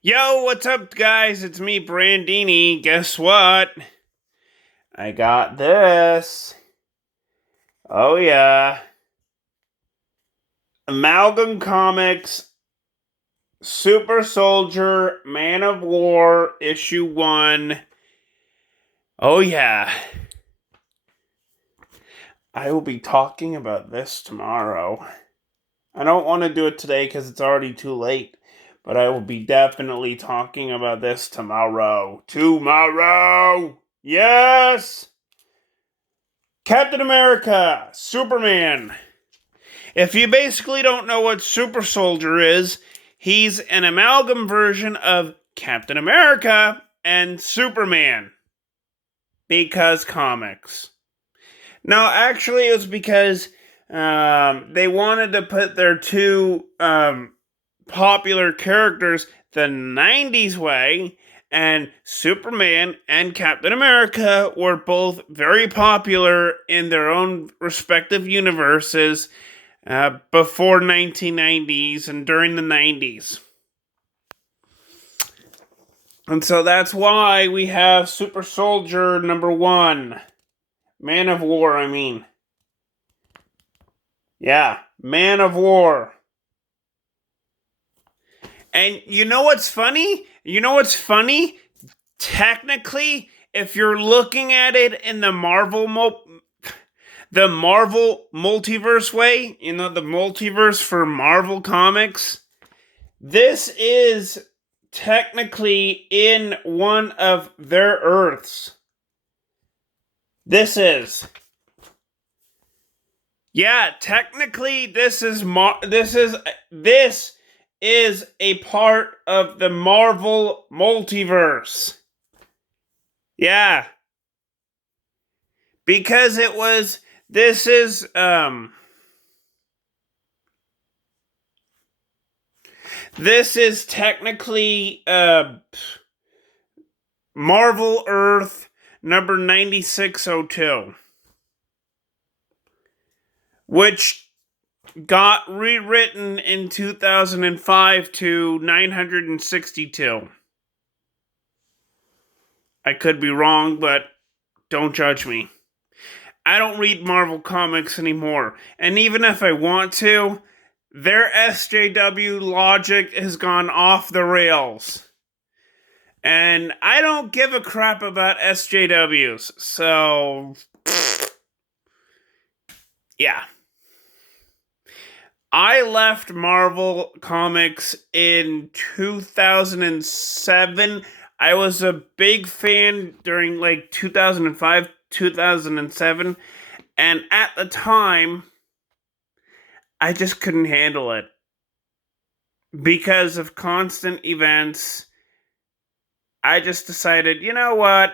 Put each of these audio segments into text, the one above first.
Yo, what's up, guys? It's me, Brandini. Guess what? I got this. Oh, yeah. Amalgam Comics Super Soldier Man of War Issue 1. Oh, yeah. I will be talking about this tomorrow. I don't want to do it today because it's already too late, but I will be definitely talking about this tomorrow. Tomorrow! Yes! Captain America, Superman. If you basically don't know what Super Soldier is, he's an amalgam version of Captain America and Superman. Because comics. No, actually, it was because they wanted to put their two popular characters the 90s way, and Superman and Captain America were both very popular in their own respective universes before 1990s and during the 90s. And so that's why we have Super Soldier #1. Man of War, I mean. Yeah, Man of War. And you know what's funny? Technically, if you're looking at it in the Marvel multiverse way, the multiverse for Marvel Comics, this is technically in one of their Earths. This is. Yeah, technically this is a part of the Marvel multiverse. Yeah. Because this is technically Marvel Earth number 9602, which got rewritten in 2005 to 962. I could be wrong, but don't judge me. I don't read Marvel comics anymore, and even if I want to, their SJW logic has gone off the rails. And I don't give a crap about SJWs, so yeah. I left Marvel Comics in 2007. I was a big fan during like 2005, 2007, and at the time, I just couldn't handle it because of constant events. I just decided, you know what?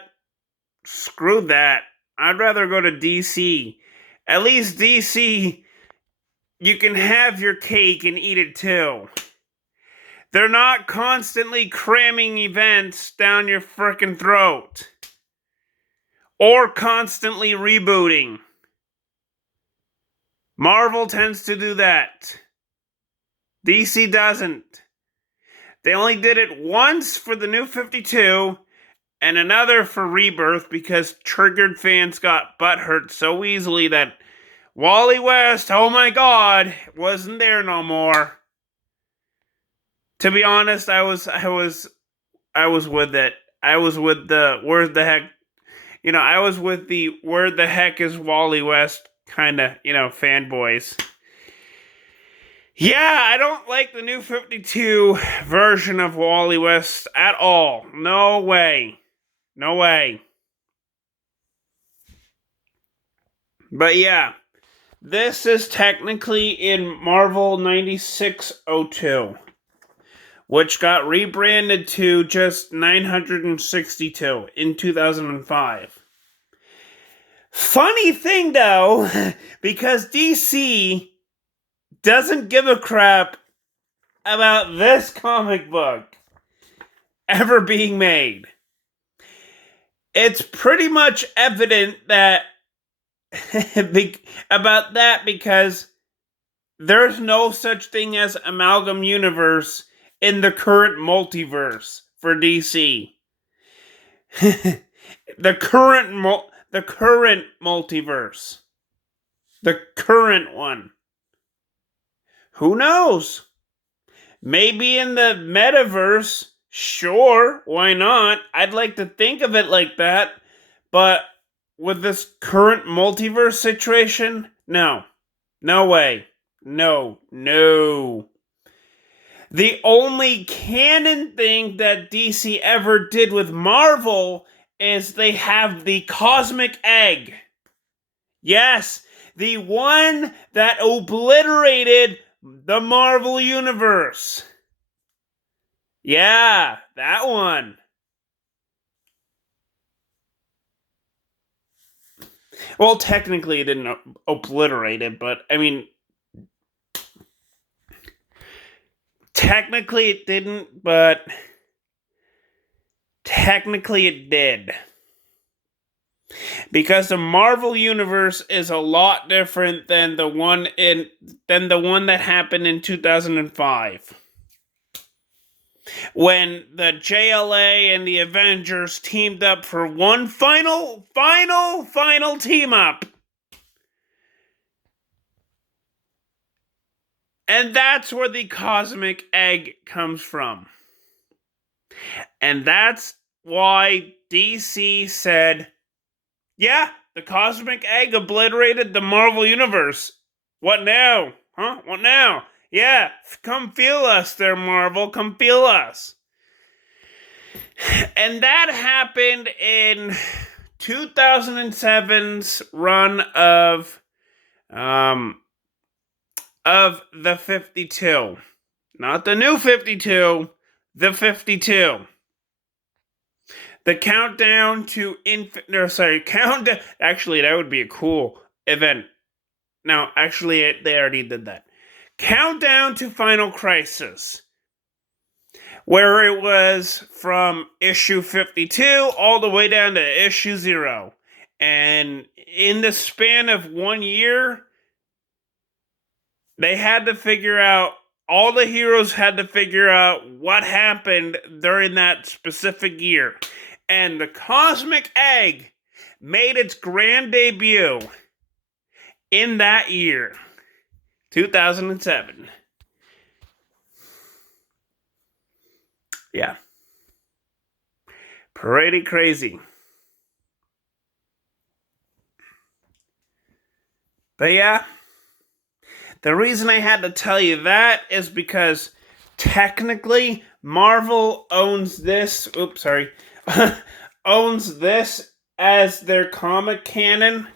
Screw that. I'd rather go to DC. At least DC, you can have your cake and eat it too. They're not constantly cramming events down your frickin' throat. Or constantly rebooting. Marvel tends to do that. DC doesn't. They only did it once for the New 52, and another for Rebirth because triggered fans got butthurt so easily that Wally West, oh my god, wasn't there no more. To be honest, I was with it. I was with the where the heck, I was with the where the heck is Wally West kind of, fanboys. Yeah, I don't like the New 52 version of Wally West at all. No way. No way. But yeah, this is technically in Marvel 9602, which got rebranded to just 962 in 2005. Funny thing though, because DC doesn't give a crap about this comic book ever being made. It's pretty much evident that about that because there's no such thing as amalgam universe in the current multiverse for DC. the current multiverse. The current one. Who knows? Maybe in the metaverse. Sure, why not? I'd like to think of it like that. But with this current multiverse situation, no. No way. No. The only canon thing that DC ever did with Marvel is they have the Cosmic Egg. Yes, the one that obliterated the Marvel Universe. Yeah, that one. Well, technically it didn't obliterate it, but I mean, technically it didn't, but technically it did. Because the Marvel Universe is a lot different than the one that happened in 2005. When the JLA and the Avengers teamed up for one final team up. And that's where the Cosmic Egg comes from. And that's why DC said, yeah, the Cosmic Egg obliterated the Marvel Universe. What now? Huh? What now? Yeah, come feel us there, Marvel. Come feel us. And that happened in 2007's run of the 52. Not the new 52, the 52. The countdown to countdown. Actually, that would be a cool event. No, actually, they already did that. Countdown to Final Crisis, where it was from issue 52 all the way down to issue 0. And in the span of 1 year, they had to figure out, all the heroes had to figure out what happened during that specific year. And the Cosmic Egg made its grand debut in that year, 2007. Yeah. Pretty crazy. But yeah, the reason I had to tell you that is because technically Marvel owns this. Owns this as their comic canon,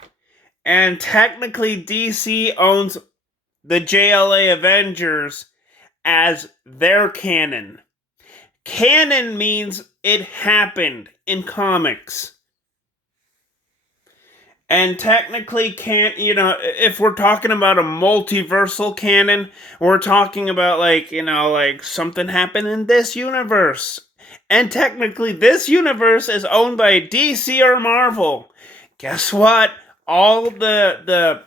and technically DC owns the JLA Avengers as their canon. Canon means it happened in comics. And technically if we're talking about a multiversal canon, we're talking about like something happened in this universe. And technically this universe is owned by DC or Marvel. Guess what? All the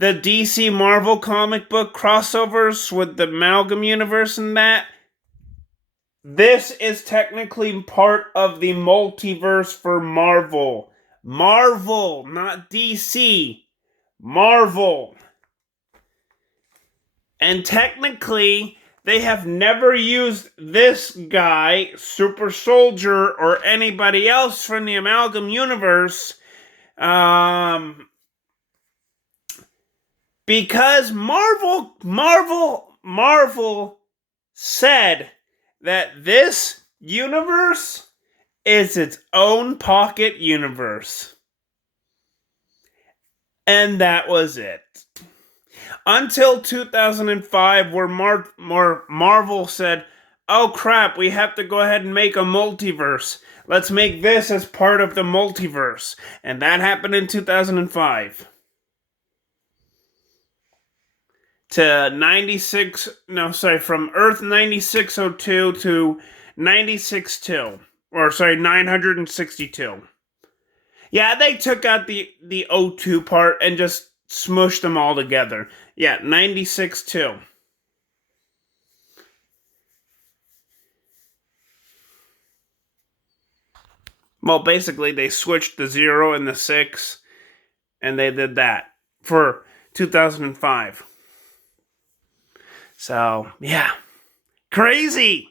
DC Marvel comic book crossovers with the Amalgam Universe and that, this is technically part of the multiverse for Marvel. Marvel, not DC. Marvel. And technically, they have never used this guy, Super Soldier, or anybody else from the Amalgam Universe, because Marvel said that this universe is its own pocket universe. And that was it. Until 2005, where Marvel said, oh crap, we have to go ahead and make a multiverse. Let's make this as part of the multiverse. And that happened in 2005. From Earth 9602 to 962. Yeah, they took out the O2 part and just smushed them all together. Yeah, 96.2. Well, basically, they switched the 0 and the 6, and they did that for 2005. So, yeah. Crazy!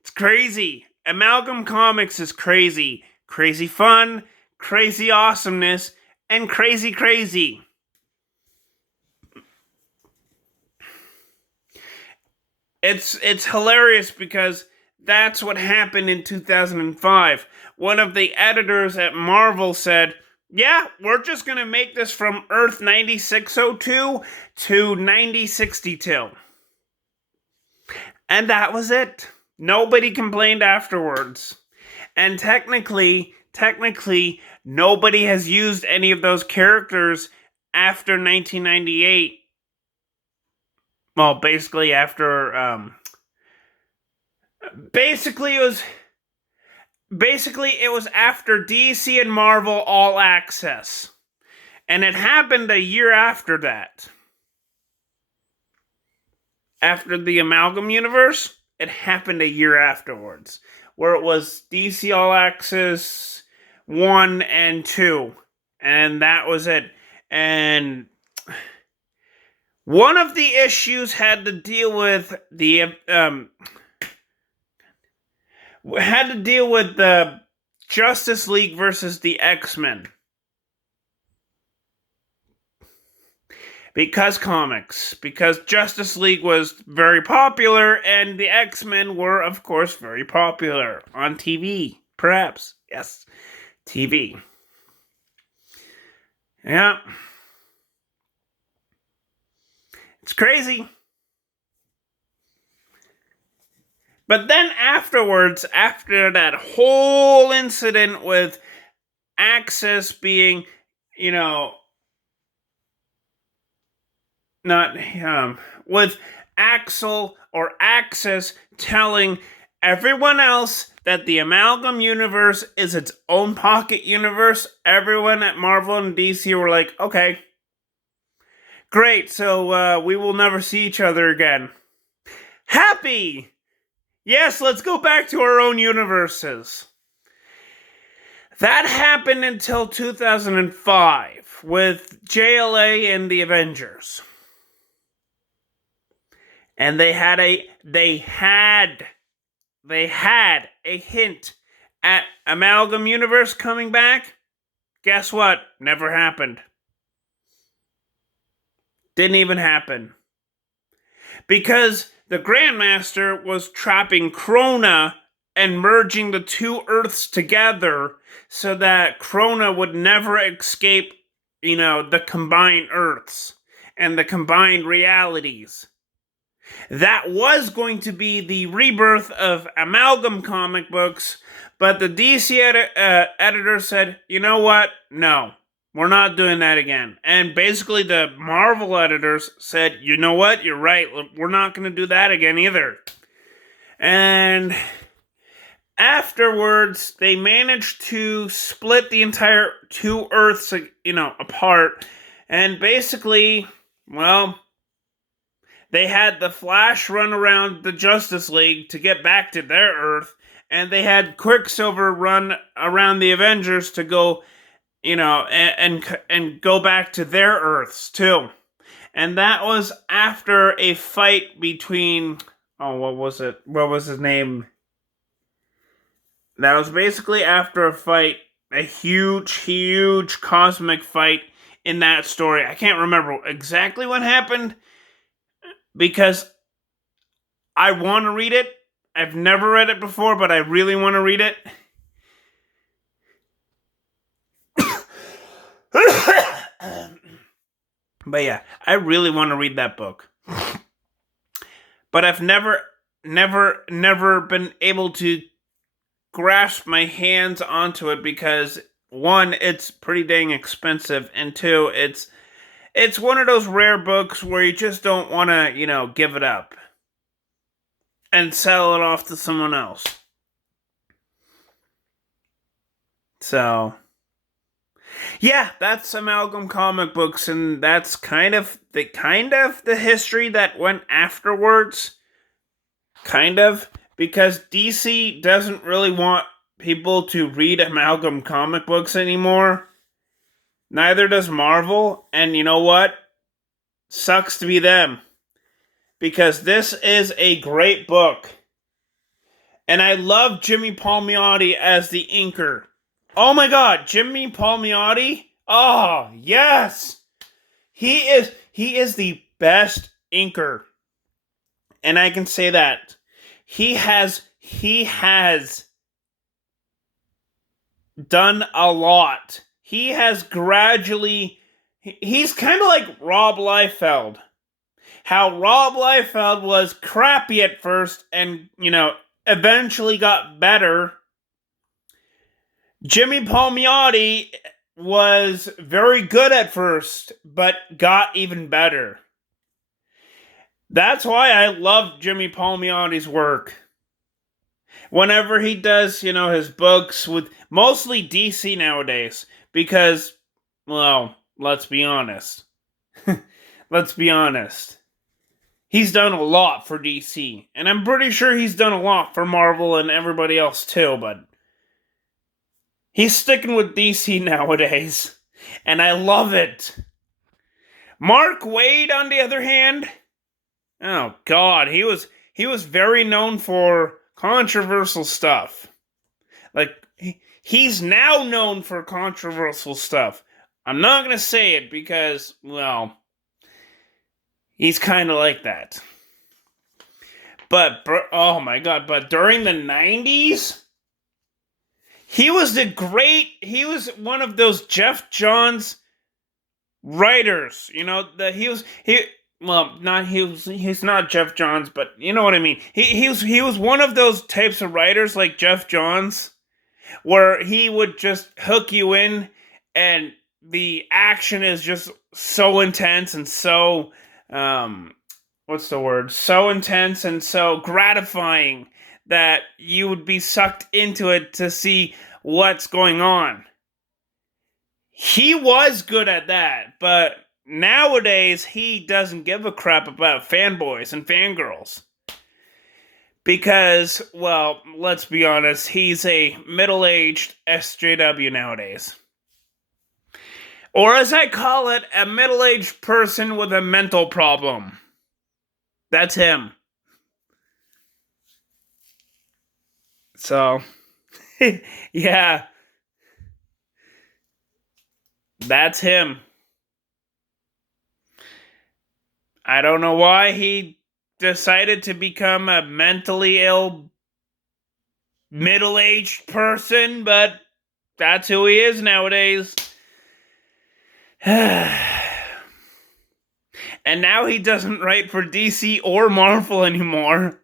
It's crazy. Amalgam Comics is crazy. Crazy fun, crazy awesomeness, and crazy crazy. It's hilarious because that's what happened in 2005. One of the editors at Marvel said, yeah, we're just going to make this from Earth 9602 to 9062. And that was it. Nobody complained afterwards. And technically, nobody has used any of those characters after 1998. Well, basically after, basically it was after DC and Marvel All Access. And it happened a year after that. After the Amalgam Universe, it happened a year afterwards. Where it was DC All Access 1 and 2. And that was it. And one of the issues had to deal with the Justice League versus the X-Men. Because Justice League was very popular, and the X-Men were, of course, very popular on TV. Perhaps. Yes. TV. Yeah. It's crazy. But then afterwards, after that whole incident with Access being, with Axel or Axis telling everyone else that the Amalgam Universe is its own pocket universe, everyone at Marvel and DC were like, okay, great, so we will never see each other again. Happy! Yes, let's go back to our own universes. That happened until 2005 with JLA and the Avengers. And they had a hint at Amalgam Universe coming back. Guess what? Never happened. Didn't even happen. Because the Grandmaster was trapping Krona and merging the two Earths together so that Krona would never escape, the combined Earths and the combined realities. That was going to be the rebirth of Amalgam comic books, but the DC editor said, you know what? No, we're not doing that again. And basically the Marvel editors said, you know what? You're right. We're not going to do that again either. And afterwards, they managed to split the entire two Earths, apart. And basically, they had the Flash run around the Justice League to get back to their Earth, and they had Quicksilver run around the Avengers to go, and go back to their Earths too. And that was after a fight between, what was it? What was his name? That was basically after a fight, a huge cosmic fight in that story. I can't remember exactly what happened, because I want to read it. I've never read it before, but I really want to read it. But yeah, I really want to read that book. But I've never been able to grasp my hands onto it because, one, it's pretty dang expensive, and two, it's one of those rare books where you just don't want to, give it up and sell it off to someone else. So, yeah, that's Amalgam comic books, and that's kind of the history that went afterwards. Kind of, because DC doesn't really want people to read Amalgam comic books anymore. Neither does Marvel, and you know what? Sucks to be them. Because this is a great book. And I love Jimmy Palmiotti as the inker. Oh my god, Jimmy Palmiotti? Oh, yes! He is the best inker. And I can say that. He has done a lot. He has gradually, he's kind of like Rob Liefeld. How Rob Liefeld was crappy at first and, eventually got better. Jimmy Palmiotti was very good at first, but got even better. That's why I love Jimmy Palmiotti's work. Whenever he does, his books with mostly DC nowadays, because, well, let's be honest. Let's be honest. He's done a lot for DC, and I'm pretty sure he's done a lot for Marvel and everybody else too, but he's sticking with DC nowadays, and I love it. Mark Waid, on the other hand, oh god, he was very known for controversial stuff. Like, he's now known for controversial stuff. I'm not gonna say it because, well, he's kind of like that. But, oh my god, but during the 90s, he was one of those Geoff Johns writers. He's not Geoff Johns, but you know what I mean. He was one of those types of writers like Geoff Johns, where he would just hook you in, and the action is just so intense and so, so intense and so gratifying that you would be sucked into it to see what's going on. He was good at that, but nowadays he doesn't give a crap about fanboys and fangirls. Because, well, let's be honest, he's a middle-aged SJW nowadays. Or as I call it, a middle-aged person with a mental problem. That's him. So, yeah. That's him. I don't know why he decided to become a mentally ill middle-aged person, but that's who he is nowadays. And now he doesn't write for DC or Marvel anymore.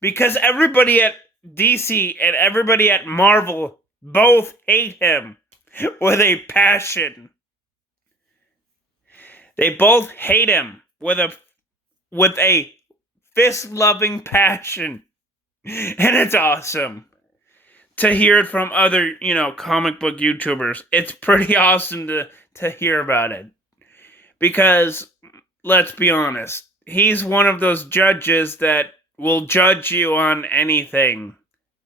Because everybody at DC and everybody at Marvel both hate him with a passion. They both hate him with a fist-loving passion. And it's awesome to hear it from other, comic book YouTubers. It's pretty awesome to hear about it. Because, let's be honest, he's one of those judges that will judge you on anything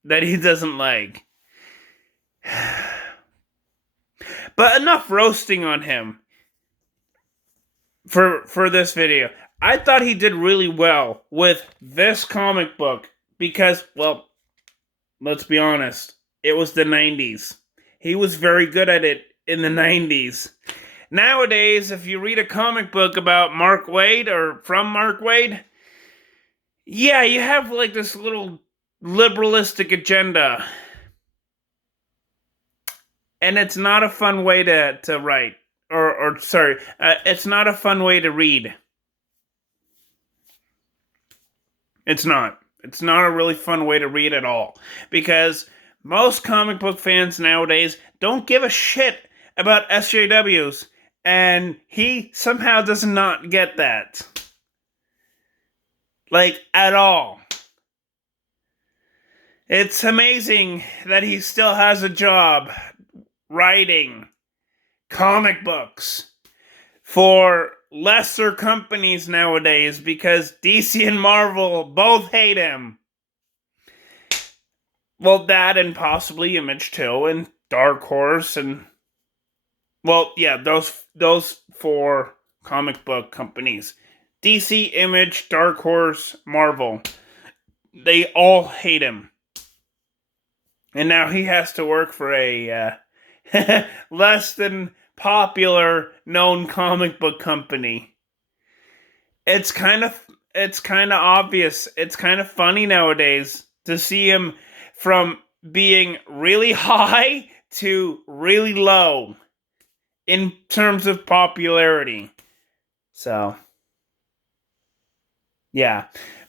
that he doesn't like. But enough roasting on him for this video. I thought he did really well with this comic book because, well, let's be honest, it was the 90s. He was very good at it in the 90s. Nowadays, if you read a comic book about Mark Waid or from Mark Waid, yeah, you have like this little liberalistic agenda. And it's not a fun way to write. It's not a fun way to read. It's not. It's not a really fun way to read at all. Because most comic book fans nowadays don't give a shit about SJWs. And he somehow does not get that. Like, at all. It's amazing that he still has a job writing comic books for lesser companies nowadays because DC and Marvel both hate him. Well, that and possibly Image too, and Dark Horse, and well, yeah, those four comic book companies: DC, Image, Dark Horse, Marvel. They all hate him, and now he has to work for a less than popular known comic book company. It's kind of obvious. It's kind of funny nowadays to see him from being really high to really low in terms of popularity. So, yeah.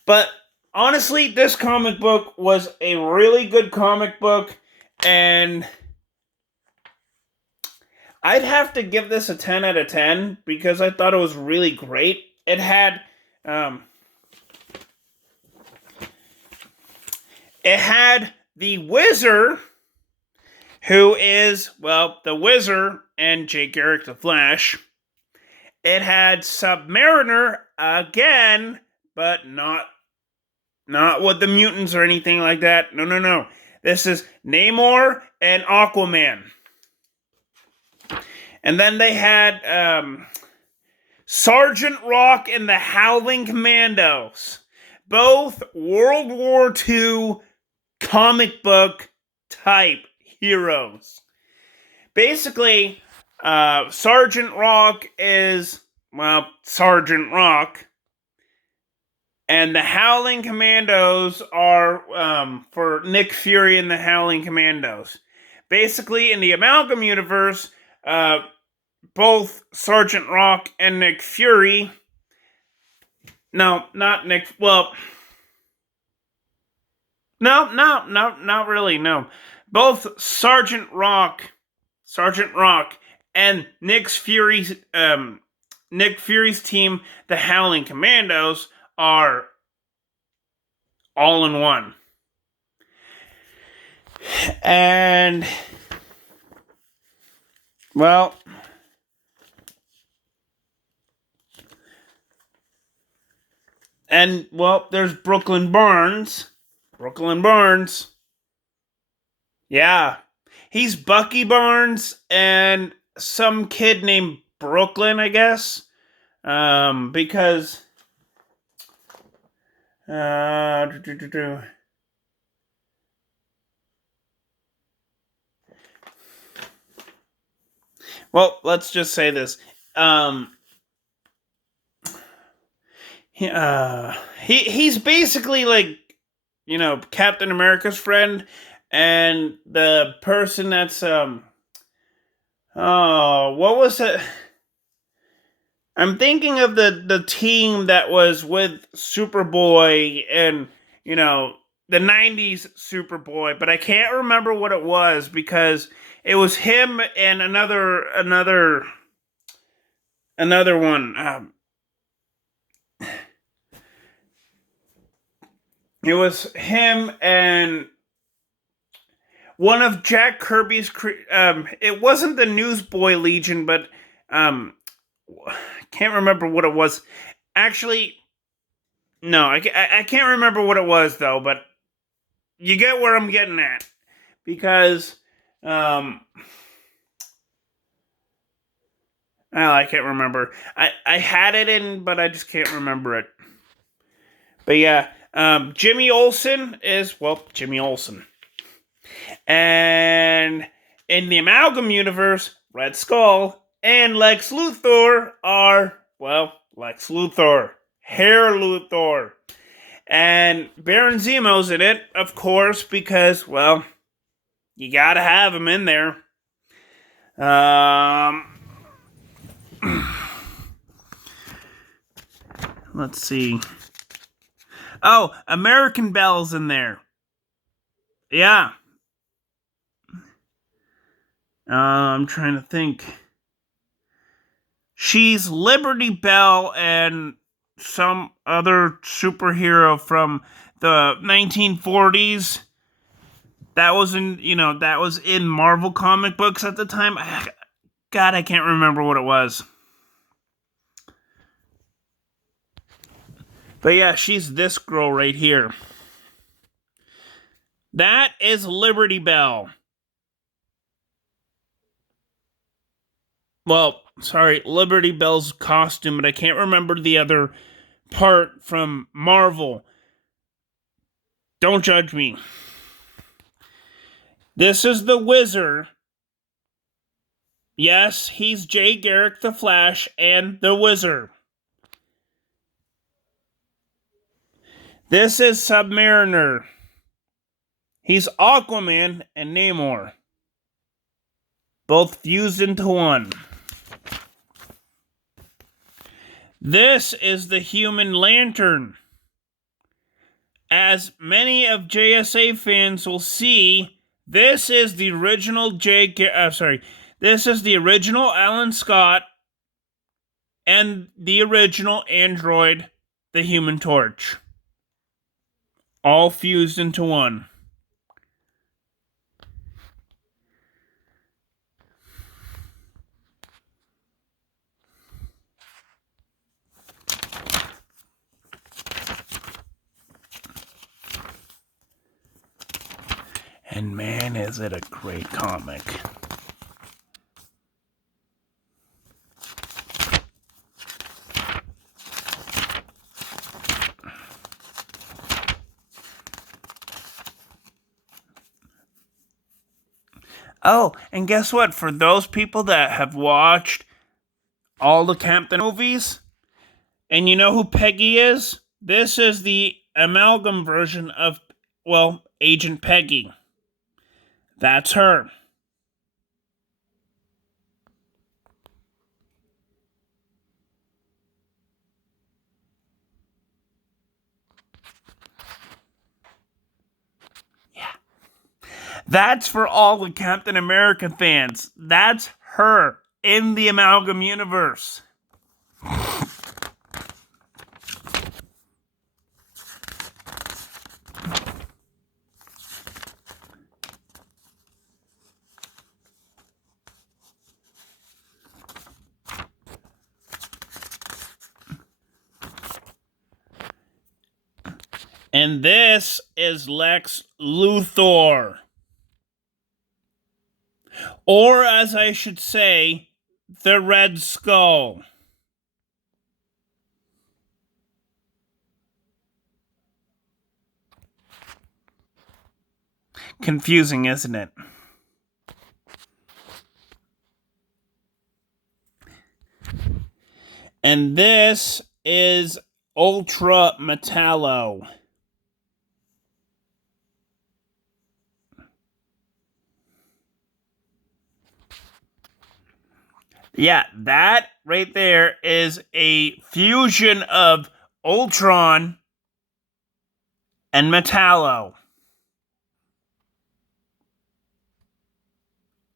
But honestly, this comic book was a really good comic book, and I'd have to give this a 10 out of 10 because I thought it was really great. It had the Wizard, who is, well, the Wizard and Jay Garrick the Flash. It had Submariner again, but not with the mutants or anything like that. No. This is Namor and Aquaman. And then they had Sergeant Rock and the Howling Commandos. Both World War II comic book type heroes. Basically, Sergeant Rock is, well, Sergeant Rock. And the Howling Commandos are for Nick Fury and the Howling Commandos. Basically, in the Amalgam universe, both Sergeant Rock and Nick Fury... No, not Nick... Well... No, not really, no. Both Sergeant Rock, and Nick Fury's team, the Howling Commandos, are all in one. And, well, there's Brooklyn Barnes. Yeah. He's Bucky Barnes and some kid named Brooklyn, I guess. Because... Well, let's just say this. He's basically like, Captain America's friend, and the person that's what was it? I'm thinking of the team that was with Superboy and, the 90s Superboy, but I can't remember what it was because it was him and another one. It was him and one of Jack Kirby's... it wasn't the Newsboy Legion, but I can't remember what it was. Actually, no, I can't remember what it was, though, but you get where I'm getting at. Because, well, I can't remember. I had it in, but I just can't remember it. But yeah, Jimmy Olsen is, well, Jimmy Olsen. And in the Amalgam universe, Red Skull and Lex Luthor are, well, Lex Luthor, Herr Luthor. And Baron Zemo's in it, of course, because, well, you gotta have him in there. Let's see. Oh, American Belle's in there. Yeah. I'm trying to think. She's Liberty Bell and some other superhero from the 1940s. That was in Marvel comic books at the time. God, I can't remember what it was. But yeah, she's this girl right here. That is Liberty Bell. Well, sorry, Liberty Bell's costume, but I can't remember the other part from Marvel. Don't judge me. This is the Wizard. Yes, he's Jay Garrick the Flash and the Wizard. This is Submariner. He's Aquaman and Namor. Both fused into one. This is the Human Lantern. As many of JSA fans will see, this is the original this is the original Alan Scott and the original android, the Human Torch. All fused into one. And man, is it a great comic. Oh, and guess what? For those people that have watched all the Captain movies, and you know who Peggy is? This is the amalgam version of, well, Agent Peggy. That's her. Yeah. That's for all the Captain America fans. That's her in the amalgam universe. And this is Lex Luthor. Or, as I should say, the Red Skull. Confusing, isn't it? And this is Ultra Metallo. Yeah, that right there is a fusion of Ultron and Metallo.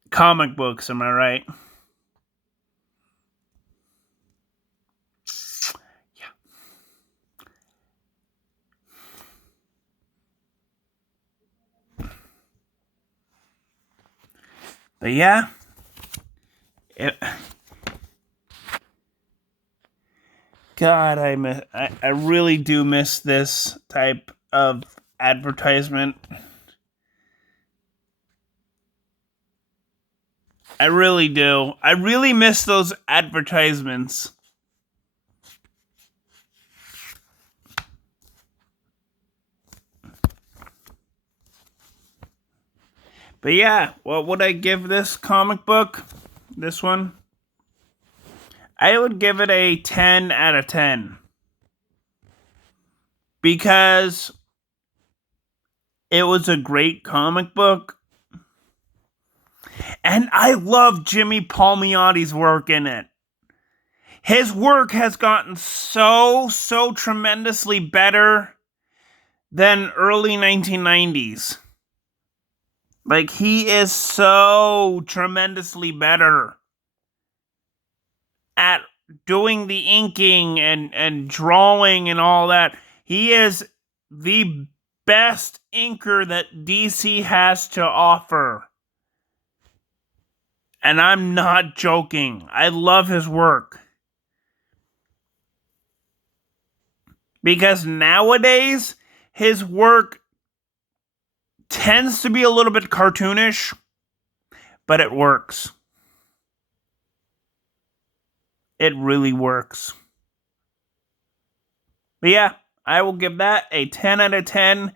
Comic books, am I right? Yeah. But yeah, God, I really do miss this type of advertisement. I really do. I really miss those advertisements. But yeah, what would I give this comic book? This one? I would give it a 10 out of 10. Because it was a great comic book. And I love Jimmy Palmiotti's work in it. His work has gotten so tremendously better than early 1990s. Like, he is so tremendously better at doing the inking and drawing and all that. He is the best inker that DC has to offer. And I'm not joking. I love his work. Because nowadays, his work tends to be a little bit cartoonish, but it works. It really works. But yeah, I will give that a 10 out of 10.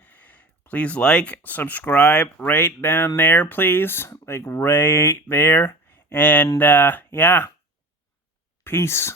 Please like, subscribe right down there, please. Like right there. And yeah, peace.